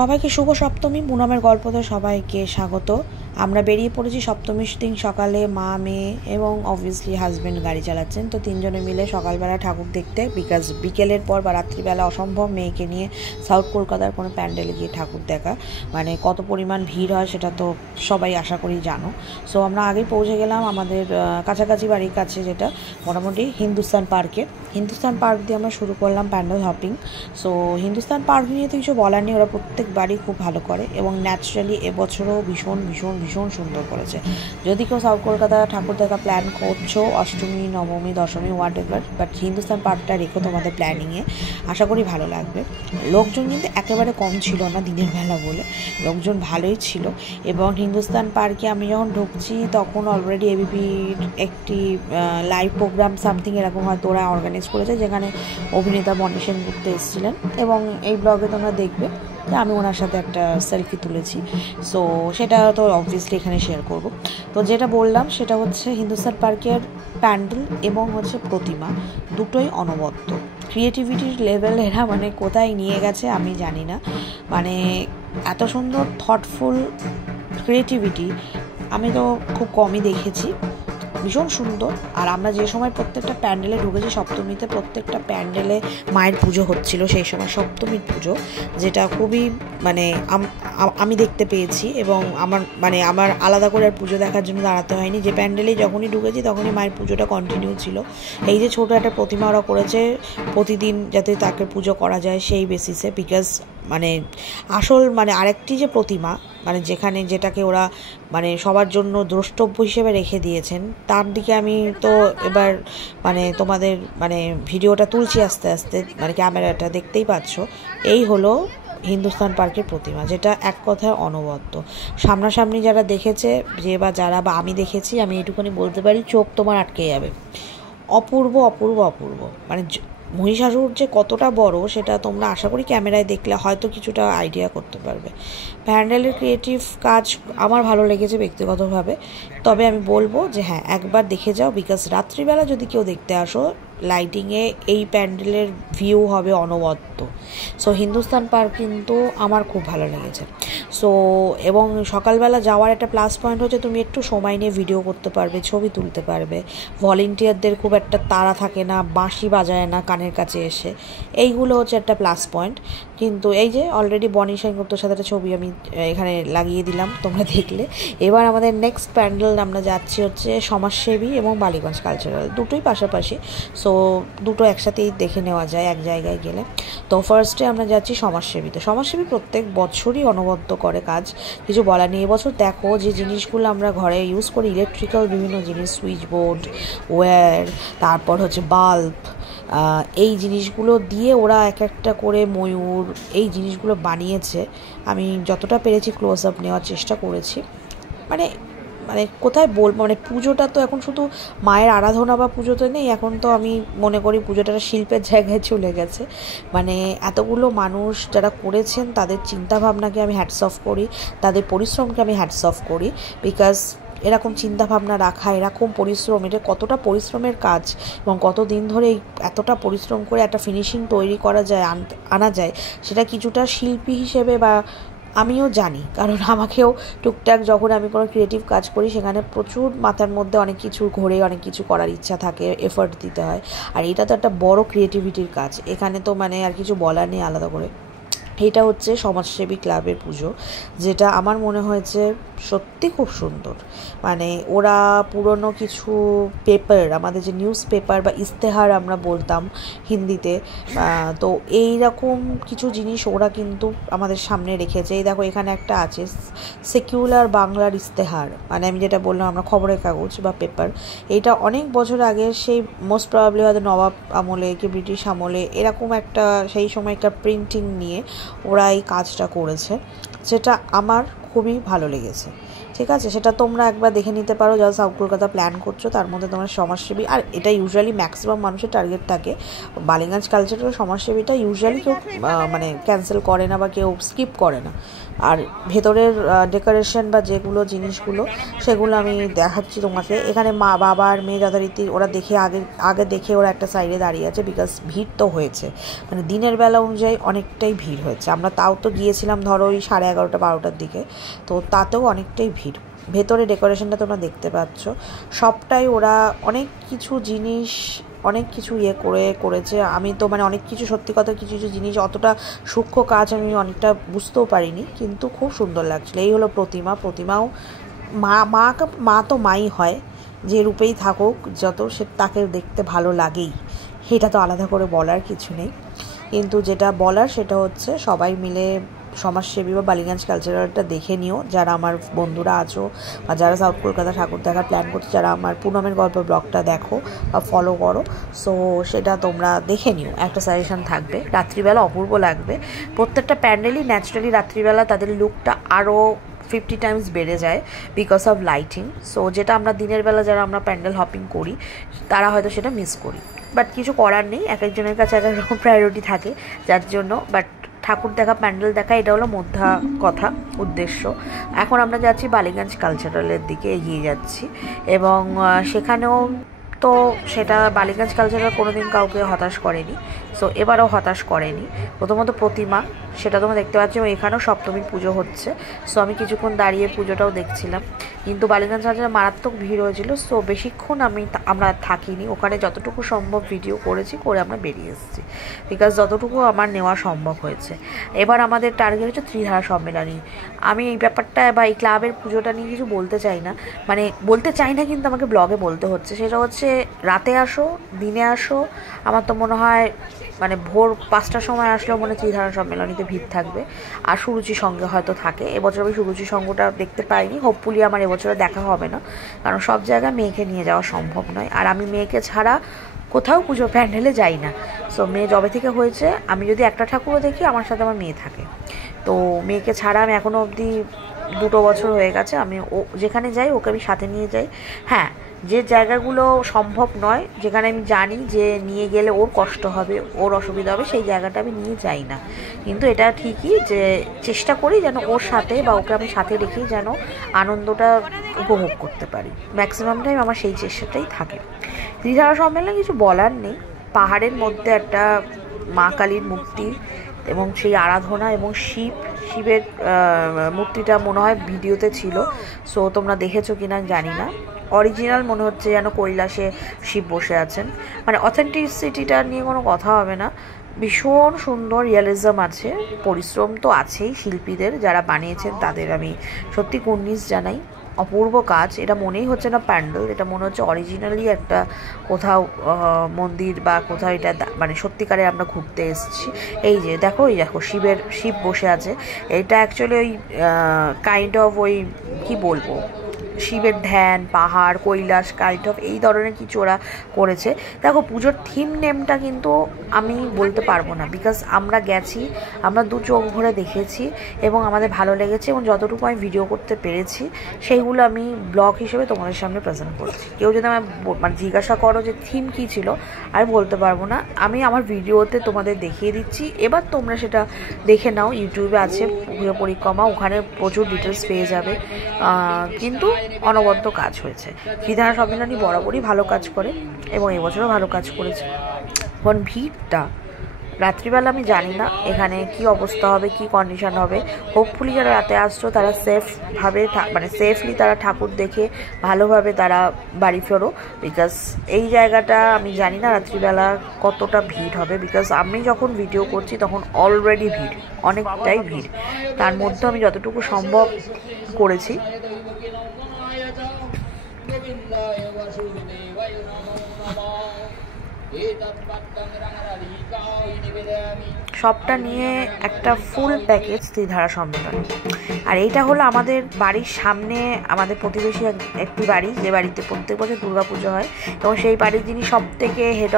সবাইকে শুভ সপ্তমী। পুনমের গল্পতে সবাইকে স্বাগত। আমরা বেরিয়ে পড়েছি সপ্তমীর দিন সকালে, মা, মেয়ে এবং অবভিয়াসলি হাজব্যান্ড গাড়ি চালাচ্ছেন। তো তিনজনে মিলে সকালবেলা ঠাকুর দেখতে, বিকজ বিকেলের পর বা রাত্রিবেলা অসম্ভব মেয়েকে নিয়ে সাউথ কলকাতার কোনো প্যান্ডেলে গিয়ে ঠাকুর দেখা, মানে কত পরিমাণ ভিড় হয় সেটা তো সবাই আশা করি জানো। সো আমরা আগেই পৌঁছে গেলাম আমাদের কাছাকাছি বাড়ির কাছে, যেটা মোটামুটি হিন্দুস্তান পার্কে। হিন্দুস্তান পার্ক দিয়ে আমরা শুরু করলাম pandal hopping. So Hindustan park নিয়ে তো কিছু বলার নেই, ওরা প্রত্যেকবারই খুব ভালো করে এবং ন্যাচারালি এবছরও ভীষণ ভীষণ ভীষণ সুন্দর করেছে। যদি কেউ সাউথ কলকাতা ঠাকুর দেখা প্ল্যান করছো, অষ্টমী, নবমী, Dashami, what ever, but Hindustan পার্কটা রেখো তোমাদের প্ল্যানিংয়ে, আশা করি ভালো লাগবে। লোকজন কিন্তু একেবারে কম ছিল না দিনের বেলা বলে, লোকজন ভালোই ছিল। এবং হিন্দুস্তান পার্কে আমি যখন ঢুকছি তখন অলরেডি এবিপির একটি লাইভ প্রোগ্রাম সামথিং এরকম হয়তো ওরা অর্গানাইজ করেছে, যেখানে অভিনেতা বনি সেনগুপ্ত এসেছিলেন এবং এই ব্লগে তোমরা দেখবে যে আমি ওনার সাথে একটা সেলফি তুলেছি। সো সেটা তো অবভিয়াসলি এখানে শেয়ার করব। তো যেটা বললাম সেটা হচ্ছে হিন্দুস্তান পার্কের প্যান্ডেল এবং হচ্ছে প্রতিমা দুটোই অনবদ্য। ক্রিয়েটিভিটির লেভেল এরা মানে কোথায় নিয়ে গেছে আমি জানি না, মানে এত সুন্দর থটফুল ক্রিয়েটিভিটি আমি তো খুব কমই দেখেছি, ভীষণ সুন্দর। আর আমরা যে সময় প্রত্যেকটা প্যান্ডেলে ঢুকেছি সপ্তমীতে, প্রত্যেকটা প্যান্ডেলে মায়ের পুজো হচ্ছিল সেই সময়, সপ্তমীর পুজো, যেটা খুবই মানে আমি দেখতে পেয়েছি। এবং আমার আলাদা করে আর পুজো দেখার জন্য দাঁড়াতে হয়নি, যে প্যান্ডেলে যখনই ঢুকেছি তখনই মায়ের পুজোটা কন্টিনিউ ছিল। এই যে ছোটো একটা প্রতিমা ওরা করেছে প্রতিদিন যাতে তাকে পুজো করা যায় সেই বেসিসে, বিকজ মানে আসল মানে আরেকটি যে প্রতিমা মানে যেটাকে ওরা মানে সবার জন্য দ্রষ্টব্য হিসেবে রেখে দিয়েছেন, তার দিকে আমি তো এবার মানে তোমাদের মানে ভিডিওটা তুলছি আস্তে আস্তে, মানে ক্যামেরাটা দেখতেই পাচ্ছ। এই হলো হিন্দুস্তান পার্কের প্রতিমা, যেটা এক কথায় অনবদ্য। সামনাসামনি যারা দেখেছে বা আমি দেখেছি, আমি এইটুকুনি বলতে পারি চোখ তোমার আটকে যাবে। অপূর্ব অপূর্ব অপূর্ব, মানে মহিষাসুর যে কতটা বড় সেটা তোমরা আশা করি ক্যামেরায় দেখলে হয়তো কিছুটা আইডিয়া করতে পারবে। প্যান্ডেলের ক্রিয়েটিভ কাজ আমার ভালো লেগেছে ব্যক্তিগতভাবে, তবে আমি বলবো যে হ্যাঁ একবার দেখে যাও, বিকজ রাত্রিবেলা যদি কেউ দেখতে আসো লাইটিংয়ে এই প্যান্ডেলের ভিউ হবে অনবদ্য। সো হিন্দুস্তান পার্ক কিন্তু আমার খুব ভালো লেগেছে। সো এবং সকালবেলা যাওয়ার একটা প্লাস পয়েন্ট হচ্ছে তুমি একটু সময় নিয়ে ভিডিও করতে পারবে, ছবি তুলতে পারবে। ভলেন্টিয়ারদের খুব একটা তাড়া থাকে না, বাঁশি বাজায় না কানের কাছে এসে, এইগুলো হচ্ছে একটা প্লাস পয়েন্ট। কিন্তু এই যে অলরেডি বনি সেনগুপ্তর সাথে একটা ছবি আমি এখানে লাগিয়ে দিলাম, তোমরা দেখলে। এবার আমাদের নেক্সট প্যান্ডেল আমরা যাচ্ছি হচ্ছে সমাজসেবী এবং বালিগঞ্জ কালচারাল, দুটোই পাশাপাশি। সো দুটো একসাথেই দেখে নেওয়া যায় এক জায়গায় গেলে। তো ফার্স্টে আমরা যাচ্ছি সমাজসেবীতে। সমাজসেবী প্রত্যেক বছরই অনবদ্য করে কাজ, কিছু বলার নেই। এবছর দেখো যে জিনিসগুলো আমরা ঘরে ইউজ করি, ইলেকট্রিক্যাল বিভিন্ন জিনিস, সুইচ বোর্ড, ওয়্যার, তারপর হচ্ছে বাল্ব, এই জিনিসগুলো দিয়ে ওরা এক একটা করে ময়ূর, এই জিনিসগুলো বানিয়েছে। আমি যতটা পেরেছি ক্লোজ আপ নেওয়ার চেষ্টা করেছি। মানে কোথায় বলবো, মানে পুজোটা তো এখন শুধু মায়ের আরাধনা বা পুজোতে নেই, এখন তো আমি মনে করি পুজোটা শিল্পের জায়গায় চলে গেছে। মানে এতগুলো মানুষ যারা করেছেন তাদের চিন্তাভাবনাকে আমি হ্যাটস অফ করি, তাদের পরিশ্রমকে আমি হ্যাটস অফ করি, বিকজ এরকম চিন্তাভাবনা রাখা, এরকম পরিশ্রম, এটা কতটা পরিশ্রমের কাজ এবং কতদিন ধরে এতটা পরিশ্রম করে একটা ফিনিশিং তৈরি করা যায়, আনা যায়, সেটা কিছুটা শিল্পী হিসেবে বা আমিও জানি, কারণ আমাকেও টুকটাক যখন আমি কোনো ক্রিয়েটিভ কাজ করি সেখানে প্রচুর মাথার মধ্যে অনেক কিছু ঘোরে, অনেক কিছু করার ইচ্ছা থাকে, এফর্ট দিতে হয়। আর এটা তো একটা বড় ক্রিয়েটিভিটির কাজ, এখানে তো মানে আর কিছু বলার নেই আলাদা করে। এটা হচ্ছে সমাজসেবী ক্লাবের পুজো, যেটা আমার মনে হয়েছে সত্যি খুব সুন্দর। মানে ওরা পুরনো কিছু পেপার, আমাদের যে নিউজ পেপার বা ইস্তেহার আমরা বলতাম হিন্দিতে, তো এই রকম কিছু জিনিস ওরা কিন্তু আমাদের সামনে রেখেছে। এই দেখো এখানে একটা আছে সেকুলার বাংলার ইস্তেহার, মানে আমি যেটা বললাম আমরা খবরের কাগজ বা পেপার, এইটা অনেক বছর আগে সেই মোস্ট প্রবাবলি হয়তো নবাব আমলে কি ব্রিটিশ আমলে এরকম একটা সেই সময়কার প্রিন্টিং নিয়ে ওরা এই কাজটা করেছে, যেটা আমার খুবই ভালো লেগেছে। ঠিক আছে, সেটা তোমরা একবার দেখে নিতে পারো যারা সাউথ কলকাতা প্ল্যান করছো। তার মধ্যে তোমার সমাজসেবী, আর এটা ইউজুয়ালি ম্যাক্সিমাম মানুষের টার্গেট থাকে। বালিগঞ্জ কালচারাল সমাজসেবীটা ইউজুয়ালি কেউ মানে ক্যান্সেল করে না বা কেউ স্কিপ করে না। আর ভেতরের ডেকোরেশন বা যেগুলো জিনিসগুলো সেগুলো আমি দেখাচ্ছি তোমাকে। এখানে মা বাবা আর মেয়ে যথারীতি ওরা দেখে আগে দেখে ওরা একটা সাইডে দাঁড়িয়ে আছে, বিকজ ভিড় তো হয়েছে, মানে দিনের বেলা অনুযায়ী অনেকটাই ভিড় হয়েছে। আমরা তাও তো গিয়েছিলাম ধরো ওই 11:30 12টার দিকে, তো তাতেও অনেকটাই ভিড়। ভেতরে ডেকোরেশনটা তোমরা দেখতে পাচ্ছ, সবটাই ওরা অনেক কিছু জিনিস অনেক কিছু করেছে। আমি তো মানে অনেক কিছু সত্যি কথা কিছু কিছু জিনিস অতটা সূক্ষ্ম কাজ আমি অনেকটা বুঝতেও পারিনি, কিন্তু খুব সুন্দর লাগছিল। এই হলো প্রতিমাও মা তো মাই হয়, যে রূপেই থাকুক যত, সে তাকে দেখতে ভালো লাগেই, এটা তো আলাদা করে বলার কিছু নেই। কিন্তু যেটা বলার সেটা হচ্ছে সবাই মিলে সমাজসেবী বা বালিগঞ্জ কালচারালটা দেখে নিও, যারা আমার বন্ধুরা আছো বা যারা সাউথ কলকাতা ঠাকুর দেখার প্ল্যান করছো, যারা আমার পুনমের গল্প ব্লগটা দেখো বা ফলো করো, সো সেটা তোমরা দেখে নিও। একটা সাজেশন থাকবে, রাত্রিবেলা অপূর্ব লাগবে। প্রত্যেকটা প্যান্ডেলই ন্যাচারালি রাত্রিবেলা তাদের লুকটা আরও 50 টাইমস বেড়ে যায় বিকজ অফ লাইটিং। সো যেটা আমরা দিনের বেলা যারা আমরা প্যান্ডেল হপিং করি তারা হয়তো সেটা মিস করি, বাট কিছু করার নেই, এক একজনের কাছে এক এক রকম প্রায়োরিটি থাকে, যার জন্য। বাট ঠাকুর দেখা প্যান্ডেল দেখা এটা হলো মোদ্দা কথা, উদ্দেশ্য। এখন আমরা যাচ্ছি বালিগঞ্জ কালচারালের দিকে এগিয়ে যাচ্ছি, এবং সেখানেও তো সেটা বালিগঞ্জ কালচারাল কোনোদিন কাউকে হতাশ করেনি, সো এবারও হতাশ করেনি। প্রথমত প্রতিমা, সেটা তোমরা দেখতে পাচ্ছ, এবং এখানেও সপ্তমীর পুজো হচ্ছে। সো আমি কিছুক্ষণ দাঁড়িয়ে পুজোটাও দেখছিলাম, কিন্তু বালিগঞ্জ কালচারাল মারাত্মক ভিড় হয়েছিল, সো বেশিক্ষণ আমরা থাকিনি ওখানে। যতটুকু সম্ভব ভিডিও করে আমরা বেরিয়ে এসেছি, বিকজ যতটুকু আমার নেওয়া সম্ভব হয়েছে। এবার আমাদের টার্গেট হচ্ছে ত্রিধারা সম্মেলনী। আমি এই ব্যাপারটা বা এই ক্লাবের পুজোটা নিয়ে কিছু বলতে চাই না, মানে বলতে চাই না, কিন্তু আমাকে ব্লগে বলতে হচ্ছে। সেটা হচ্ছে রাতে আসো, দিনে আসো, আমার তো মনে হয় মানে ভোর 5টার সময় আসলেও মনে ত্রিধারা সম্মেলনীতে ভিড় থাকবে। আর সুরুচি সঙ্গে হয়তো থাকে, এবছর আমি সুরুচি সঙ্গটা দেখতে পাইনি, হোপফুলি আমার এবছরে দেখা হবে না, কারণ সব জায়গায় মেয়েকে নিয়ে যাওয়া সম্ভব নয়। আর আমি মেয়েকে ছাড়া কোথাও পুজো প্যান্ডেলে যাই না। সো মেয়ে যবে থেকে হয়েছে, আমি যদি একটা ঠাকুরও দেখি আমার সাথে আমার মেয়ে থাকে, তো মেয়েকে ছাড়া আমি এখনও অবধি 2 বছর হয়ে গেছে, আমি যেখানে যাই ওকে আমি সাথে নিয়ে যাই। হ্যাঁ, যে জায়গাগুলো সম্ভব নয়, যেখানে আমি জানি যে নিয়ে গেলে ওর কষ্ট হবে, ওর অসুবিধা হবে, সেই জায়গাটা আমি নিয়ে যাই না। কিন্তু এটা ঠিকই যে চেষ্টা করি যেন ওর সাথে বা ওকে আমি সাথে রেখেই যেন আনন্দটা উপভোগ করতে পারি। ম্যাক্সিমাম টাইম আমার সেই চেষ্টাটাই থাকে। ত্রিধারা সম্মেলনে কিছু বলার নেই, পাহাড়ের মধ্যে একটা মা কালীর মূর্তি এবং সেই আরাধনা, এবং শিবের মূর্তিটা মনে হয় ভিডিওতে ছিল, সো তোমরা দেখেছো কিনা জানি না। অরিজিনাল মনে হচ্ছে যেন কৈলাসে শিব বসে আছেন, মানে অথেন্টিসিটিটা নিয়ে কোনো কথা হবে না। ভীষণ সুন্দর রিয়ালিজম আছে, পরিশ্রম তো আছেই শিল্পীদের যারা বানিয়েছেন, তাদের আমি সত্যি কুর্নিশ জানাই। অপূর্ব কাজ, এটা মনেই হচ্ছে না প্যান্ডেল, এটা মনে হচ্ছে অরিজিনালি একটা কোথাও মন্দির বা কোথাও এটা মানে সত্যিকারে আমরা ঘুরতে এসেছি। এই যে দেখো, শিব বসে আছে, এটা অ্যাকচুয়ালি ওই কাইন্ড অফ ওই কী বলবো, শিবের ধ্যান, পাহাড়, কৈলাস কাইন্ড অফ এই ধরনের কিছু ওরা করেছে। দেখো পুজোর থিম নেমটা কিন্তু আমি বলতে পারবো না, বিকজ আমরা গেছি, আমরা 2 চোখ ভরে দেখেছি এবং আমাদের ভালো লেগেছে, এবং যতটুকু আমি ভিডিও করতে পেরেছি সেইগুলো আমি ব্লগ হিসেবে তোমাদের সামনে প্রেজেন্ট করছি। কেউ যদি আমার মানে জিজ্ঞাসা করো যে থিম কী ছিল, আমি বলতে পারবো না, আমি আমার ভিডিওতে তোমাদের দেখিয়ে দিচ্ছি। এবার তোমরা সেটা দেখে নাও, ইউটিউবে আছে পুজো পরিক্রমা, ওখানে প্রচুর ডিটেলস পেয়ে যাবে। কিন্তু অনবদ্য কাজ হয়েছে। ত্রিধারা সম্মেলনী বরাবরই ভালো কাজ করে এবং এবছরও ভালো কাজ করেছে। এখন ভিড়টা রাত্রিবেলা আমি জানি না এখানে কি অবস্থা হবে, কি কন্ডিশন হবে। হোপফুলি যারা রাতে আসছো তারা সেফভাবে মানে সেফলি তারা ঠাকুর দেখে ভালোভাবে তারা বাড়ি ফেরো, বিকজ এই জায়গাটা আমি জানি না রাত্রিবেলা কতটা ভিড় হবে, বিকজ আমি যখন ভিডিও করছি তখন অলরেডি ভিড়, অনেকটাই ভিড়। তার মধ্যে আমি যতটুকু সম্ভব করেছি। সবটা নিয়ে একটা ফুল প্যাকেজ ত্রিধারা সম্মেলন। আর এইটা হলো আমাদের বাড়ির সামনে, আমাদের প্রতিবেশী একটি বাড়ি, যে বাড়িতে প্রত্যেক বছর দুর্গাপুজো হয়, এবং সেই বাড়ির যিনি সব থেকে হেড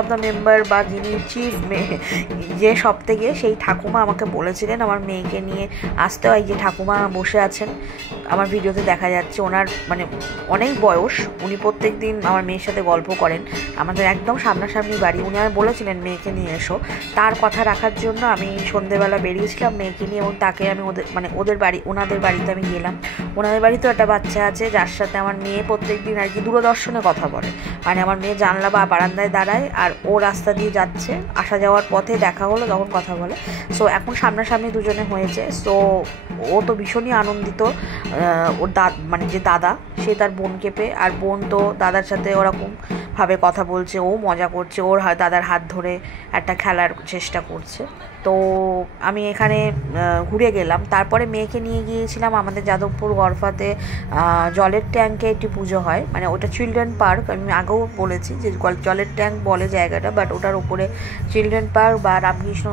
অফ দ্য মেম্বার বা যিনি চিফ যে সব থেকে, সেই ঠাকুমা আমাকে বলেছিলেন আমার মেয়েকে নিয়ে আসতে হয়। যে ঠাকুমা বসে আছেন আমার ভিডিওতে দেখা যাচ্ছে, ওনার মানে অনেক বয়স, উনি প্রত্যেক দিন আমার মেয়ের সাথে গল্প করেন, আমাদের একদম সামনাসামনি বাড়ি। উনি আমায় বলেছিলেন মেয়েকে নিয়ে এসো, তার কথা রাখার জন্য আমি সন্ধ্যেবেলা বেরিয়েছিলাম মেয়েকে নিয়ে, এবং তাকে আমি ওনাদের বাড়িতে আমি গেলাম। ওনাদের বাড়িতেও একটা বাচ্চা আছে যার সাথে আমার মেয়ে প্রত্যেক দিন আর কি দূরদর্শনে কথা বলে, মানে আমার মেয়ে জানলা বা বারান্দায় দাঁড়ায় আর ও রাস্তা দিয়ে যাচ্ছে, আসা যাওয়ার পথে দেখা হলো তখন কথা বলে। সো এখন সামনাসামনি দুজনে হয়েছে। সো ও তো ভীষণই আনন্দিত। ওর মানে যে দাদা, সে তার বোনকে পেয়ে, আর বোন তো দাদার সাথে ওরকমভাবে কথা বলছে, ও মজা করছে, ওর দাদার হাত ধরে একটা খেলার চেষ্টা করছে। তো আমি এখানে ঘুরে গেলাম। তারপরে মেয়েকে নিয়ে গিয়েছিলাম আমাদের যাদবপুর গড়ফাতে জলের ট্যাঙ্কে একটি পুজো হয়, মানে ওটা চিলড্রেন পার্ক। আমি আগেও বলেছি যে জলের ট্যাঙ্ক বলে জায়গাটা, বাট ওটার উপরে চিলড্রেন পার্ক বা রামকৃষ্ণ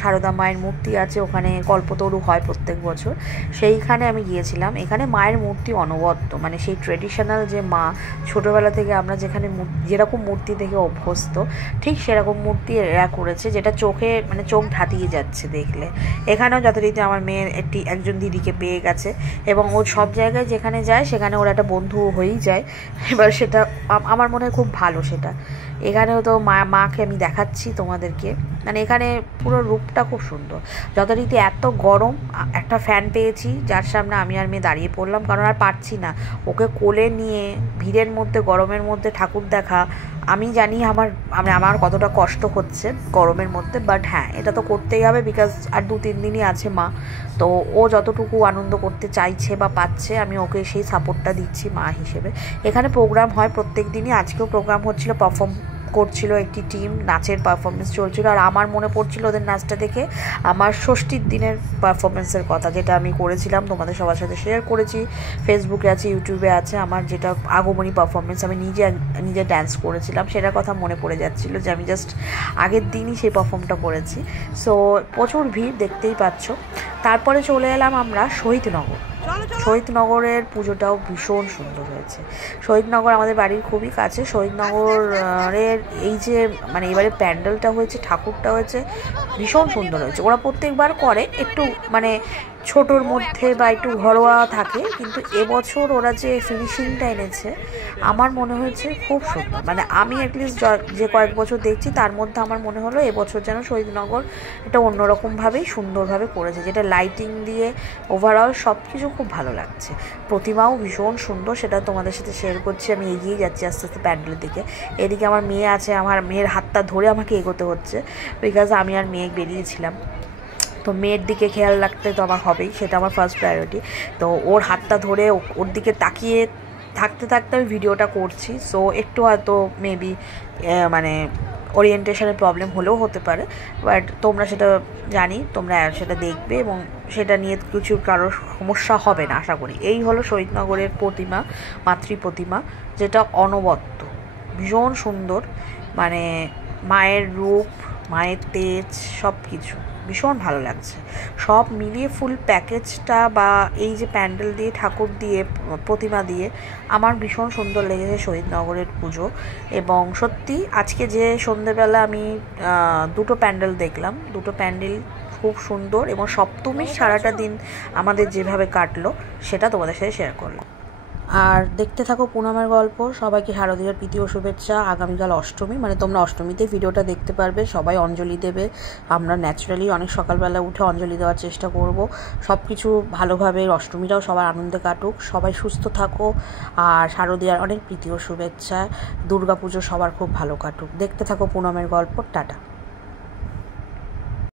সারদা মায়ের মূর্তি আছে, ওখানে কল্পতরু হয় প্রত্যেক বছর, সেইখানে আমি গিয়েছিলাম। এখানে মায়ের মূর্তি অনবদ্য, মানে সেই ট্রেডিশনাল যে মা, ছোটোবেলা থেকে আমরা যেরকম মূর্তি দেখে অভ্যস্ত, ঠিক সেরকম মূর্তি এরা করেছে, যেটা চোখে মানে চোখ ধাতিয়ে যাচ্ছে দেখলে। এখানেও যথারীতি আমার মেয়ের একজন দিদিকে পেয়ে গেছে, এবং ও সব জায়গায় যেখানে যায় সেখানে ওর একটা বন্ধু হয়েই যায়। এবার সেটা আমার মনে হয় খুব ভালো সেটা। এখানেও তো মাকে আমি দেখাচ্ছি তোমাদেরকে, মানে এখানে পুরো রূপটা খুব সুন্দর। যথারীতি এত গরম, একটা ফ্যান পেয়েছি যার সামনে আমি আর মেয়ে দাঁড়িয়ে পড়লাম, কারণ আর পারছি না ওকে কোলে নিয়ে ভিড়ের মধ্যে গরমের মধ্যে ঠাকুর দেখা। আমি জানি আমার কতটা কষ্ট হচ্ছে গরমের মধ্যে, বাট হ্যাঁ, এটা তো করতেই হবে, বিকজ আর 2-3 দিনই আছে মা। তো ও যতটুকু আনন্দ করতে চাইছে বা পাচ্ছে, আমি ওকে সেই সাপোর্টটা দিচ্ছি মা হিসেবে। এখানে প্রোগ্রাম হয় প্রত্যেক দিনই, আজকেও প্রোগ্রাম হচ্ছিল, পারফর্ম করছিল একটি টিম, নাচের পারফরমেন্স চলছিল। আর আমার মনে পড়ছিল ওদের নাচটা দেখে আমার ষষ্ঠীর দিনের পারফরমেন্সের কথা, যেটা আমি করেছিলাম, তোমাদের সবার সাথে শেয়ার করেছি, ফেসবুকে আছে, ইউটিউবে আছে। আমার যেটা আগমনী পারফরমেন্স, আমি নিজে ড্যান্স করেছিলাম, সেটার কথা মনে পড়ে যাচ্ছিলো যে আমি জাস্ট আগের দিনই সেই পারফর্মটা করেছি। সো প্রচুর ভিড়, দেখতেই পাচ্ছ। তারপরে চলে এলাম আমরা শহীদনগর। শহীদনগরের পুজোটাও ভীষণ সুন্দর হয়েছে। শহীদনগর আমাদের বাড়ির খুবই কাছে। শহীদনগরের এই যে মানে এবারে প্যান্ডেলটা হয়েছে, ঠাকুরটা হয়েছে, ভীষণ সুন্দর হয়েছে। ওরা প্রত্যেকবার করে একটু মানে ছোটোর মধ্যে বা একটু ঘরোয়া থাকে, কিন্তু এবছর ওরা যে ফিনিশিংটা এনেছে আমার মনে হয়েছে খুব সুন্দর। মানে আমি অ্যাটলিস্ট যে কয়েক বছর দেখছি তার মধ্যে আমার মনে হলো এবছর যেন শহীদনগর এটা অন্যরকমভাবেই সুন্দরভাবে করেছে, যেটা লাইটিং দিয়ে ওভারঅল সব কিছু খুব ভালো লাগছে। প্রতিমাও ভীষণ সুন্দর, সেটা তোমাদের সাথে শেয়ার করছি। আমি এগিয়ে যাচ্ছি আস্তে আস্তে প্যান্ডেলের দিকে। এদিকে আমার মেয়ে আছে, আমার মেয়ের হাতটা ধরে আমাকে এগোতে হচ্ছে, বিকজ আমি আর মেয়ে বেরিয়েছিলাম। তো মেয়ের দিকে খেয়াল রাখতে তো আমার হবেই, সেটা আমার ফার্স্ট প্রায়োরিটি। তো ওর হাতটা ধরে ওর দিকে তাকিয়ে থাকতে থাকতে আমি ভিডিওটা করছি। সো একটু হয়তো মেবি মানে ওরিয়েন্টেশনের প্রবলেম হলেও হতে পারে, বাট তোমরা সেটা জানি, তোমরা সেটা দেখবে এবং সেটা নিয়ে কিছু কারোর সমস্যা হবে না আশা করি। এই হলো শহীদনগরের প্রতিমা, মাতৃ প্রতিমা, যেটা অনবদ্য, ভীষণ সুন্দর। মানে মায়ের রূপ, মায়ের তেজ, সব কিছু ভীষণ ভালো লাগছে। সব মিলিয়ে ফুল প্যাকেজটা বা এই যে প্যান্ডেল দিয়ে, ঠাকুর দিয়ে, প্রতিমা দিয়ে আমার ভীষণ সুন্দর লেগেছে শহীদনগরের পুজো। এবং সত্যি আজকে যে সন্ধ্যেবেলা আমি 2টো প্যান্ডেল দেখলাম, 2টো প্যান্ডেল খুব সুন্দর, এবং সপ্তমীর সারাটা দিন আমাদের যেভাবে কাটলো সেটা তোমাদের সাথে শেয়ার করলাম। আর দেখতে থাকো পুনমের গল্প। সবাইকে শারদীয়ার প্রীতি ও শুভেচ্ছা। আগামীকাল অষ্টমী, মানে তোমরা অষ্টমীতে ভিডিওটা দেখতে পারবে, সবাই অঞ্জলি দেবে। আমরা ন্যাচারালি অনেক সকালবেলা উঠে অঞ্জলি দেওয়ার চেষ্টা করব। সব কিছু ভালোভাবে, অষ্টমীটাও সবার আনন্দে কাটুক, সবাই সুস্থ থাকো। আর শারদীয়ার অনেক প্রীতি ও শুভেচ্ছা। দুর্গাপুজো সবার খুব ভালো কাটুক। দেখতে থাকো পুনমের গল্প। টাটা।